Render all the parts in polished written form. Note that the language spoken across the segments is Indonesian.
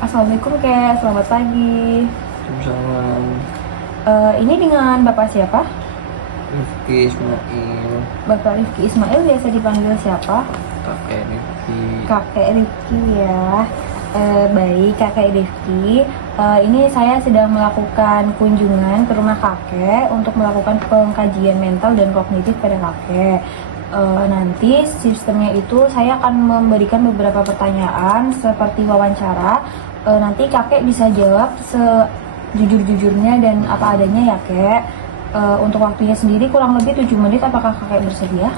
Assalamualaikum Kek, selamat pagi. Waalaikumsalam. Ini dengan Bapak siapa? Rifki Ismail. Bapak Rifki Ismail, biasa dipanggil siapa? Kakek Rifki. Kakek Rifki ya. Baik, Kakek Rifki. Ini saya sedang melakukan kunjungan ke rumah kakek untuk melakukan pengkajian mental dan kognitif pada kakek. Nanti sistemnya itu saya akan memberikan beberapa pertanyaan seperti wawancara. Nanti kakek bisa jawab sejujur-jujurnya dan apa adanya ya kek. Untuk waktunya sendiri kurang lebih 7 menit. Apakah kakek bersedia?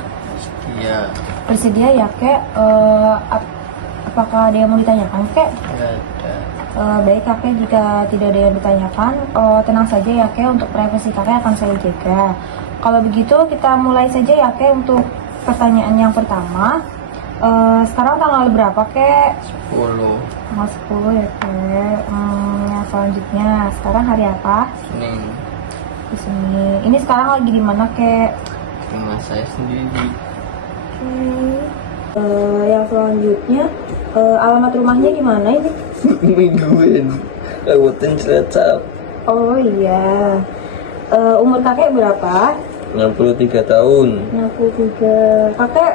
Iya. Bersedia ya kek. Apakah ada yang mau ditanyakan kek? Enggak ada. Baik kakek, jika tidak ada yang ditanyakan, tenang saja ya kek, untuk privasi kakek akan saya jaga. Kalau begitu kita mulai saja ya kek untuk pertanyaan yang pertama. Sekarang tanggal berapa kek? 10 Tanggal 10 ya kek. Yang selanjutnya, sekarang hari apa? Senin. Di sini. Ini sekarang lagi di mana kek? Rumah saya sendiri. Yang selanjutnya, alamat rumahnya di mana ini? Mingguin. Kabupaten Cilacap. Oh iya. Umur kakek berapa? 63 tahun. 63. Kakek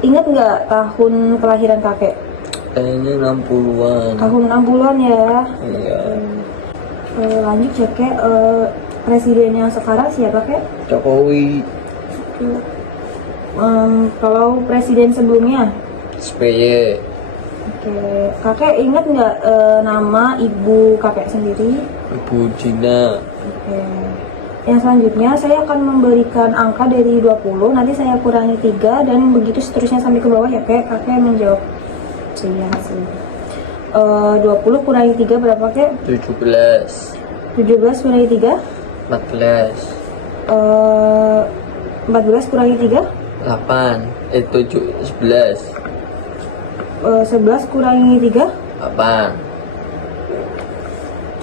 ingat nggak tahun kelahiran kakek? Kayaknya 60-an. Tahun 60-an ya. Iya. Lanjut ya kek. Presiden yang sekarang siapa kek? Jokowi. Kalau presiden sebelumnya? SBY. Oke. Kakek ingat nggak nama ibu kakek sendiri? Ibu Cina. Oke. Yang selanjutnya saya akan memberikan angka dari 20, nanti saya kurangi 3 dan begitu seterusnya sampai ke bawah ya kek. Kakek menjawab iya sih. 20 kurangi 3 berapa kek? 17. 17 kurangi 3? 14. 14 kurangi 3? 8. 11. 11 kurangi 3? 8.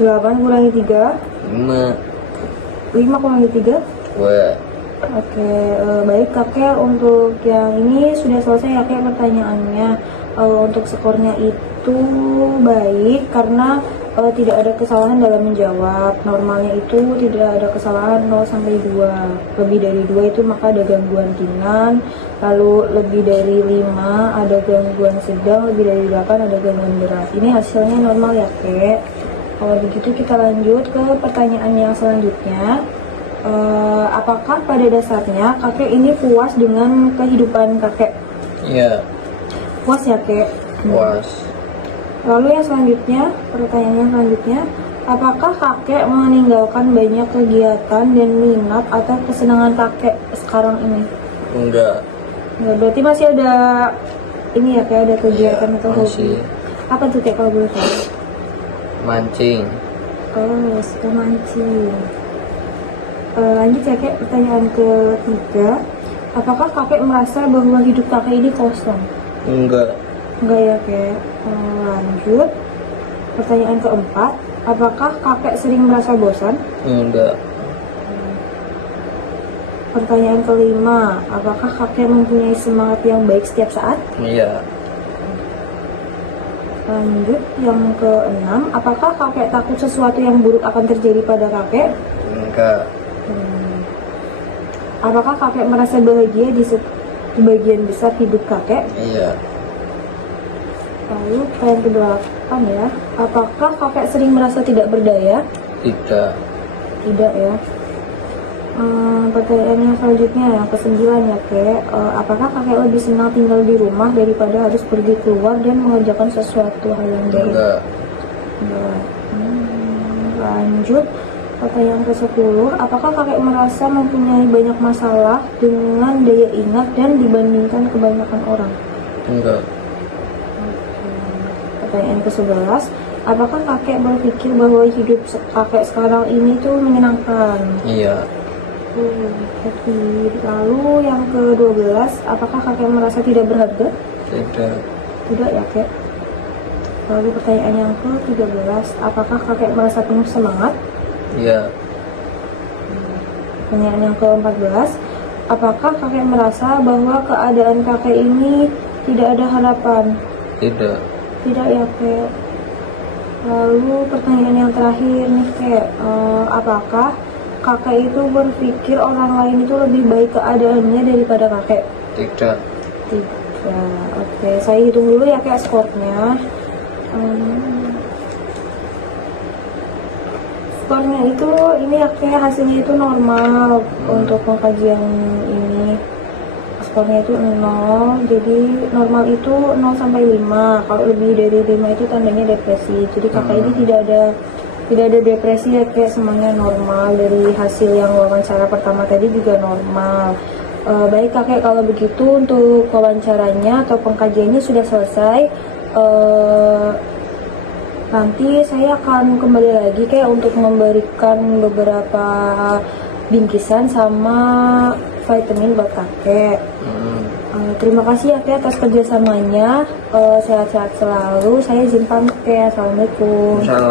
8 kurangi 3? 5. 5 kurangi 3? 2. Oke, baik kakek, untuk yang ini sudah selesai ya kek pertanyaannya. Untuk skornya itu baik karena tidak ada kesalahan dalam menjawab. Normalnya itu tidak ada kesalahan 0 sampai 2. Lebih dari 2 itu maka ada gangguan ringan, lalu lebih dari 5 ada gangguan sedang, lebih dari 8 ada gangguan berat. Ini hasilnya normal ya kek. Kalau begitu kita lanjut ke pertanyaan yang selanjutnya. Apakah pada dasarnya kakek ini puas dengan kehidupan kakek? Iya. Puas ya kek? Puas. Lalu yang selanjutnya, pertanyaan selanjutnya, apakah kakek meninggalkan banyak kegiatan dan minat atau kesenangan kakek sekarang ini? Enggak. Enggak, berarti masih ada ini ya kek, ada kegiatan Iya, atau hobi. masih. Apa tuh kek kalau boleh tahu? Mancing. Oh, suka mancing. Lanjut ya kek, pertanyaan ketiga, apakah kakek merasa bahwa hidup kakek ini kosong? Enggak. Enggak ya kek. Lanjut, pertanyaan keempat, apakah kakek sering merasa bosan? Enggak. Pertanyaan kelima, apakah kakek mempunyai semangat yang baik setiap saat? Iya. Lanjut, yang keenam, apakah kakek takut sesuatu yang buruk akan terjadi pada kakek? Enggak. Apakah kakek merasa bahagia di sebagian besar hidup kakek? Iya. Lalu pertanyaan kedelapan ya, apakah kakek sering merasa tidak berdaya? Tidak. Tidak ya. Pertanyaan yang selanjutnya yang ke-9 ya kek, apakah kakek lebih senang tinggal di rumah daripada harus pergi keluar dan mengerjakan sesuatu hal yang baru? Enggak. Enggak. Lanjut, pertanyaan ke-10, apakah kakek merasa mempunyai banyak masalah dengan daya ingat dan dibandingkan kebanyakan orang? Enggak. Pertanyaan ke-11, apakah kakek berpikir bahwa hidup kakek sekarang ini tuh menyenangkan? Iya. Happy. Lalu yang ke-12, apakah kakek merasa tidak berharga? Tidak. Tidak ya kek. Lalu pertanyaan yang ke-13, apakah kakek merasa penuh semangat? Iya. Pertanyaan yang ke-14, apakah kakek merasa bahwa keadaan kakek ini tidak ada harapan? Tidak. Tidak ya kek. Lalu pertanyaan yang terakhir nih kek, apakah kakak itu berpikir orang lain itu lebih baik keadaannya daripada kakek? Tidak. Tidak. Oke, saya hitung dulu ya kek skornya. Skornya itu ini ya kek, hasilnya itu normal untuk pengkajian ini. Skornya itu 0, jadi normal itu 0 sampai 5. Kalau lebih dari 5 itu tandanya depresi. Jadi kakak ini tidak ada depresi ya kayak, semuanya normal. Dari hasil yang wawancara pertama tadi juga normal. Baik kakek, kalau begitu untuk wawancaranya atau pengkajiannya sudah selesai. Nanti saya akan kembali lagi kayak untuk memberikan beberapa bingkisan sama vitamin buat kakek. Terima kasih ya kek atas kerjasamanya. Sehat-sehat selalu. Saya izin pamit kek. Assalamualaikum. Salah.